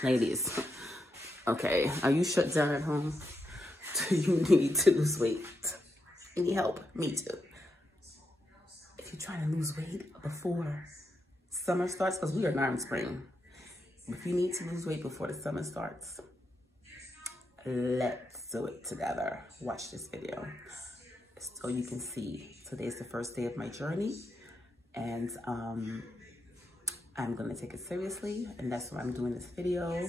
Ladies, okay, are you shut down at home? Do you need to lose weight? Any help? Me too. If you're trying to lose weight before summer starts, because we are not in spring. If you need to lose weight before the summer starts, let's do it together. Watch this video so you can see. Today's the first day of my journey, and I'm gonna take it seriously, and that's why I'm doing this video.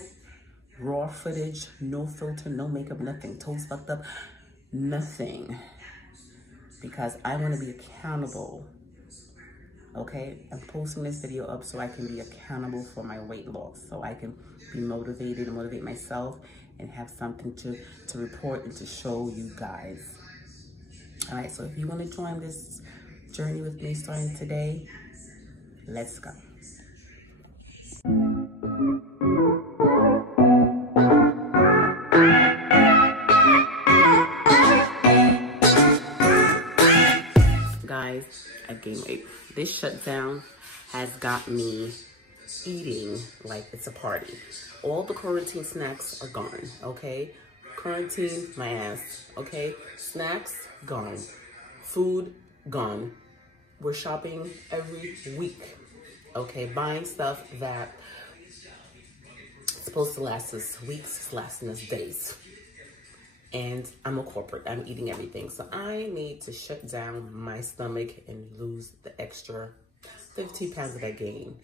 Raw footage, no filter, no makeup, nothing, toes fucked up, nothing. Because I wanna be accountable, okay? I'm posting this video up so I can be accountable for my weight loss, so I can be motivated and motivate myself and have something to report and to show you guys. All right, so if you wanna join this journey with me starting today, let's go. Guys, I gained weight. This shutdown has got me eating like it's a party. All the quarantine snacks are gone, okay? Quarantine my ass, okay? Snacks, gone. Food, gone. We're shopping every week, okay? Buying stuff that supposed to last us weeks, it's lasting us days. And I'm a corporate, I'm eating everything. So I need to shut down my stomach and lose the extra 15 pounds that I gained.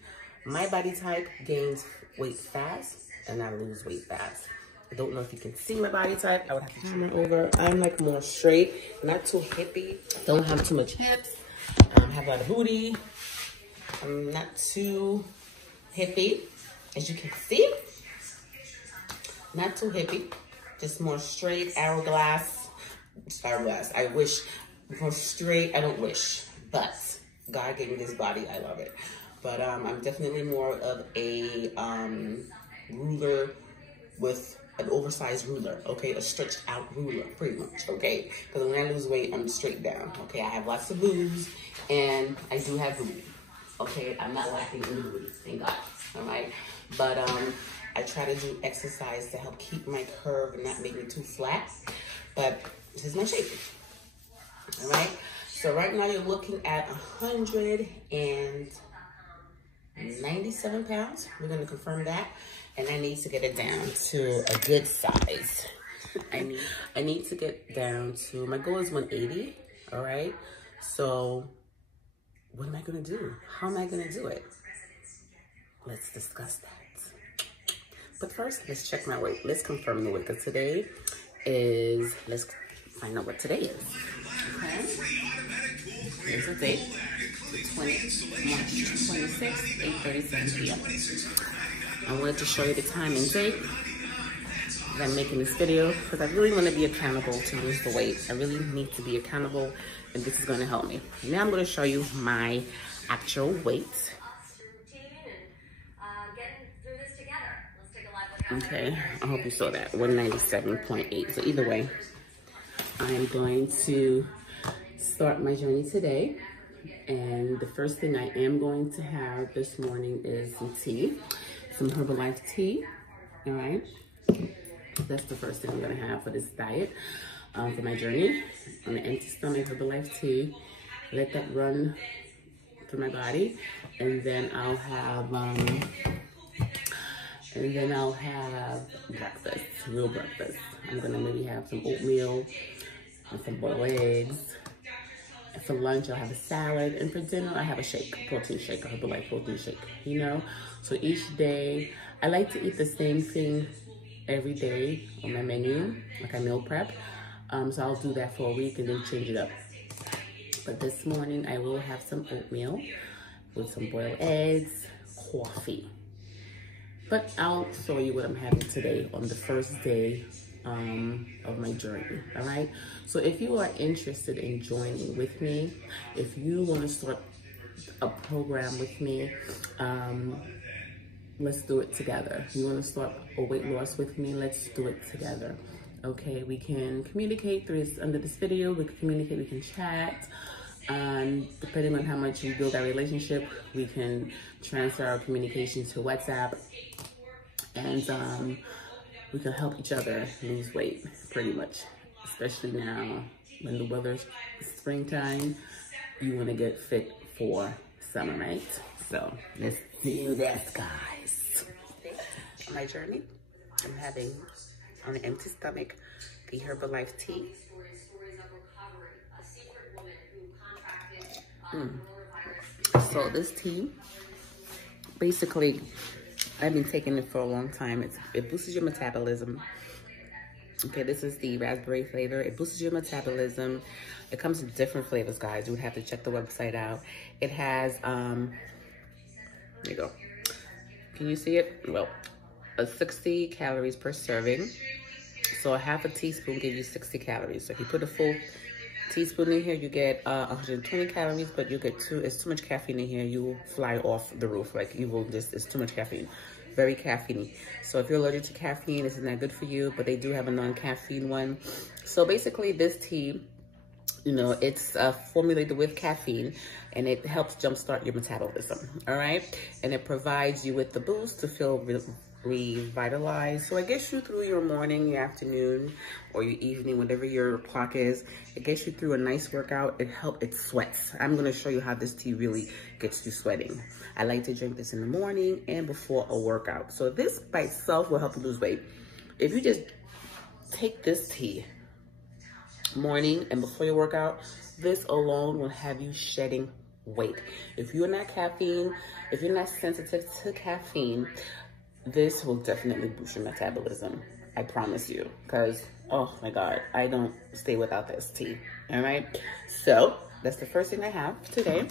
My body type gains weight fast and I lose weight fast. I don't know if you can see my body type. I would have to turn it over. I'm like more straight, not too hippie. Don't have too much hips. Have a lot of booty. I'm not too hippie, as you can see. Not too hippie. Just more straight, hourglass. I wish more straight. I don't wish, but God gave me this body. I love it. But I'm definitely more of a ruler with an oversized ruler, okay? A stretched out ruler, pretty much, okay? Because when I lose weight, I'm straight down, okay? I have lots of boobs, and I do have booty, okay? I'm not lacking in booty, thank God, all right? But I try to do exercise to help keep my curve and not make me too flat, but this is my shape, all right? So right now you're looking at 197 pounds. We're gonna confirm that. And I need to get it down to a good size. I need to get down to, my goal is 180, all right? So what am I gonna do? How am I gonna do it? Let's discuss that. But first, let's check my weight. Let's confirm the weight, because today is, let's find out what today is, okay? Here's the date, March 26th, 8:37 p.m. I wanted to show you the time and date that I'm making this video, because I really want to be accountable to lose the weight. I really need to be accountable, and this is going to help me. Now I'm going to show you my actual weight. Okay, I hope you saw that, 197.8. So either way, I'm going to start my journey today. And the first thing I am going to have this morning is some tea, some Herbalife tea, all right? That's the first thing I'm gonna have for this diet, for my journey. On an empty stomach, Herbalife tea, let that run through my body, and then I'll have, breakfast, real breakfast. I'm gonna maybe have some oatmeal and some boiled eggs. For lunch, I'll have a salad, and for dinner, I have a shake, protein shake, a Herbalife protein shake, you know? So each day, I like to eat the same thing every day on my menu, like I meal prep. So I'll do that for a week and then change it up. But this morning, I will have some oatmeal with some boiled eggs, coffee. But I'll show you what I'm having today on the first day of my journey, all right? So if you are interested in joining with me, if you want to start a program with me, let's do it together. If you want to start a weight loss with me, let's do it together, okay? We can communicate through this, under this video, we can communicate, we can chat, and depending on how much we build our relationship, we can transfer our communication to WhatsApp, And we can help each other lose weight, pretty much. Especially now when the weather's springtime, you want to get fit for summer, right? So let's do this, guys. On my journey, I'm having, on an empty stomach, the Herbalife tea. So this tea, basically, I've been taking it for a long time. It boosts your metabolism. Okay, this is the raspberry flavor. It boosts your metabolism. It comes in different flavors, guys. You would have to check the website out. It has, there you go. Can you see it? Well, 60 calories per serving. So a half a teaspoon gives you 60 calories. So if you put a full teaspoon in here, you get 120 calories, but you get it's too much caffeine in here. You will fly off the roof. Like, you will just, it's too much caffeine. Very caffeine. So if you're allergic to caffeine, this is not good for you, but they do have a non-caffeine one. So basically this tea, you know, it's formulated with caffeine, and it helps jumpstart your metabolism, all right? And it provides you with the boost to feel revitalized. So it gets you through your morning, your afternoon, or your evening, whatever your clock is. It gets you through a nice workout. It sweats. I'm gonna show you how this tea really gets you sweating. I like to drink this in the morning and before a workout. So this by itself will help you lose weight. If you just take this tea morning and before your workout, this alone will have you shedding weight. If you're not sensitive to caffeine, this will definitely boost your metabolism. I promise you, because, oh my God, I don't stay without this tea, all right? So that's the first thing I have today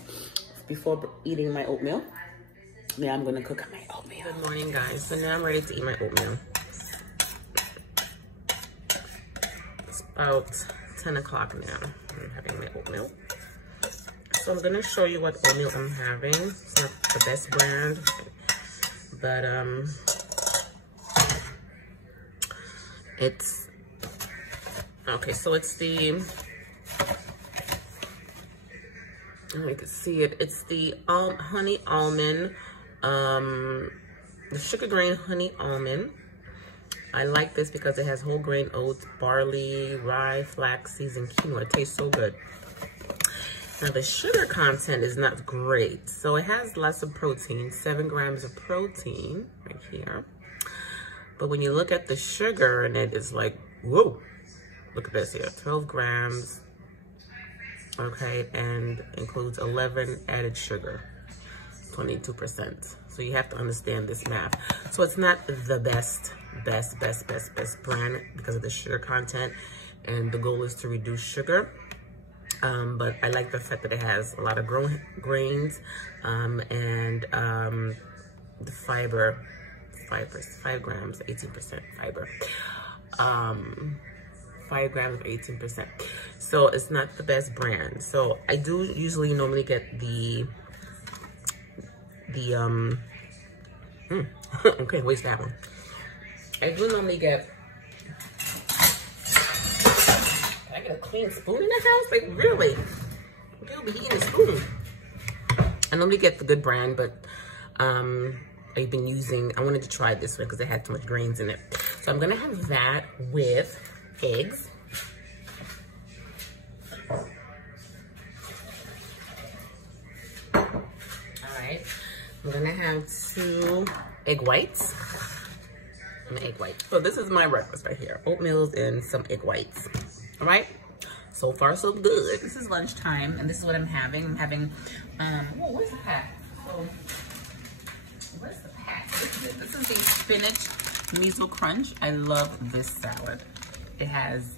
before eating my oatmeal. Now I'm gonna cook my oatmeal. Good morning, guys. So now I'm ready to eat my oatmeal. It's about 10 o'clock now. I'm having my oatmeal. So I'm gonna show you what oatmeal I'm having. It's not the best brand, but it's okay. So it's the, you can see it. It's the honey almond, the sugar grain honey almond. I like this because it has whole grain oats, barley, rye, flax seeds, and quinoa. It tastes so good. Now the sugar content is not great. So it has lots of protein, 7 grams of protein right here. But when you look at the sugar in it, it's like, whoa, look at this here, 12 grams, okay, and includes 11 added sugar, 22%. So you have to understand this math. So it's not the best brand because of the sugar content, and the goal is to reduce sugar. But I like the fact that it has a lot of grains and the fiber, 5 grams, 18% fiber. 5 grams, 18%. So it's not the best brand. So I do usually normally get the okay, waste that one. I do normally get, I get a clean spoon in the house? Like, really? People be eating a spoon. I normally get the good brand, but I've been using, I wanted to try this one because it had too much grains in it. So I'm gonna have that with eggs. All right, I'm gonna have 2 egg whites. An egg white. So this is my breakfast right here. Oatmeal and some egg whites. All right. So far, so good. This is lunchtime, and this is what I'm having. I'm having, oh, where's the pack? So, where's the pack? This is the spinach miso crunch. I love this salad. It has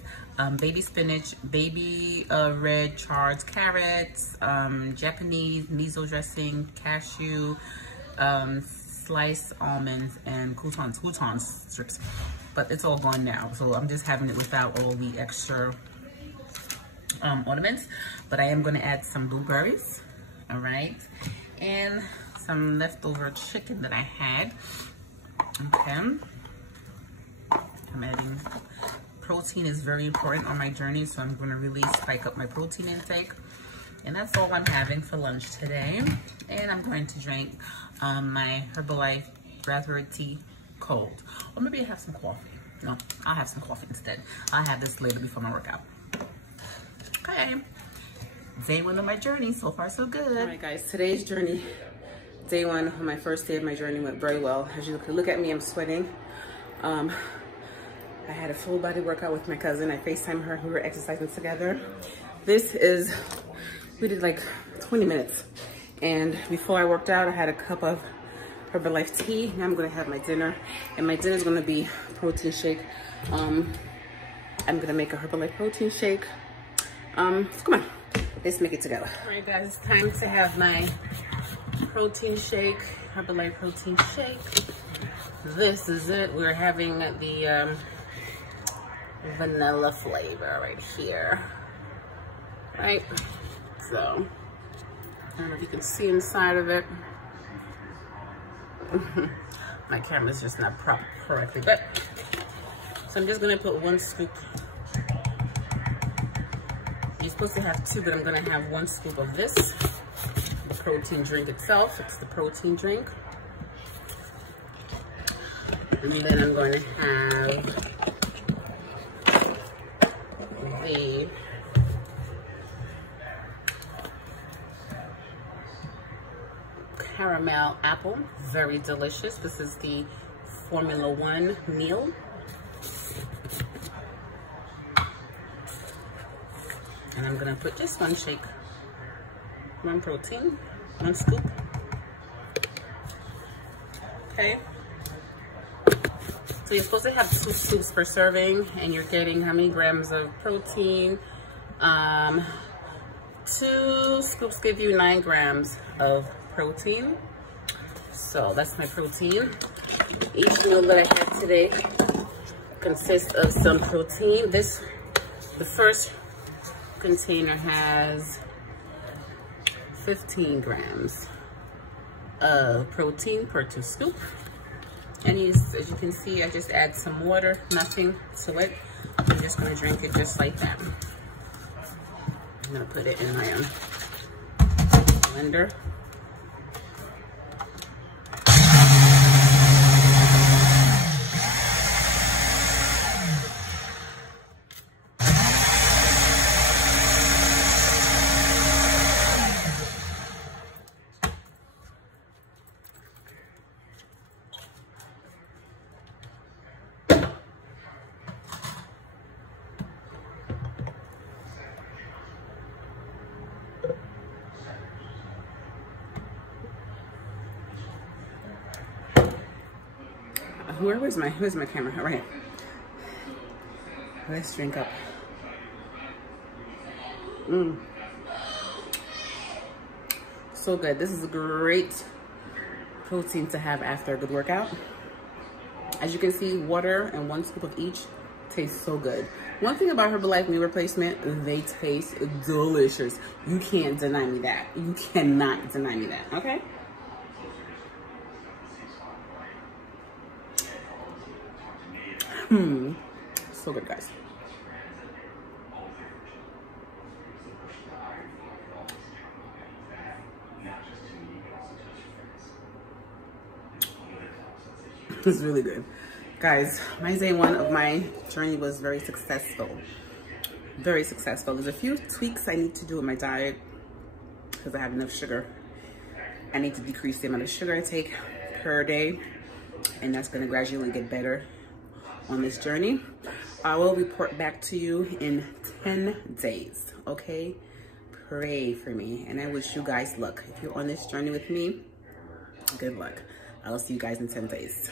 baby spinach, baby red charred carrots, Japanese miso dressing, cashew, sliced almonds, and crouton strips. But it's all gone now, so I'm just having it without all the extra ornaments. But I am going to add some blueberries, all right, and some leftover chicken that I had. Okay, I'm adding protein. Is very important on my journey, so I'm going to really spike up my protein intake. And that's all I'm having for lunch today. And I'm going to drink my Herbalife raspberry tea cold. Or maybe I have some coffee. No, I'll have some coffee instead. I'll have this later before my workout. Okay. Day 1 of my journey. So far, so good. All right, guys. Today's journey, day 1 of my first day of my journey went very well. As you look at me, I'm sweating. I had a full body workout with my cousin. I FaceTimed her. We were exercising together. We did like 20 minutes. And before I worked out, I had a cup of Herbalife tea. Now I'm gonna have my dinner. And my dinner is gonna be protein shake. I'm gonna make a Herbalife protein shake. Come on, let's make it together. All right, guys, it's time to have my protein shake, Herbalife protein shake. This is it. We're having the vanilla flavor right here. Right, so I don't know if you can see inside of it. My camera's just not propped correctly, but so I'm just gonna put 1 scoop. You're supposed to have 2, but I'm gonna have 1 scoop of this, the protein drink itself. It's the protein drink. And then I'm going to have the caramel apple, very delicious. This is the Formula 1 meal. And I'm gonna put just 1 shake, 1 protein, 1 scoop. Okay. So you're supposed to have 2 scoops per serving, and you're getting how many grams of protein? 2 scoops give you 9 grams of protein. So that's my protein. Each meal that I had today consists of some protein. The first container has 15 grams of protein per 2 scoop. And as you can see, I just add some water, nothing to it. I'm just gonna drink it just like that. I'm gonna put it in my blender. Where's my camera? All right, let's drink up. So good. This is a great protein to have after a good workout. As you can see, water and 1 scoop of each tastes so good. One thing about Herbalife meal replacement, they taste delicious. You can't deny me that. You cannot deny me that, okay? So good, guys. It's really good. Guys, my day 1 of my journey was very successful. Very successful. There's a few tweaks I need to do with my diet because I have enough sugar. I need to decrease the amount of sugar I take per day, and that's going to gradually get better on this journey. I will report back to you in 10 days, okay? Pray for me, and I wish you guys luck. If you're on this journey with me, good luck. I'll see you guys in 10 days.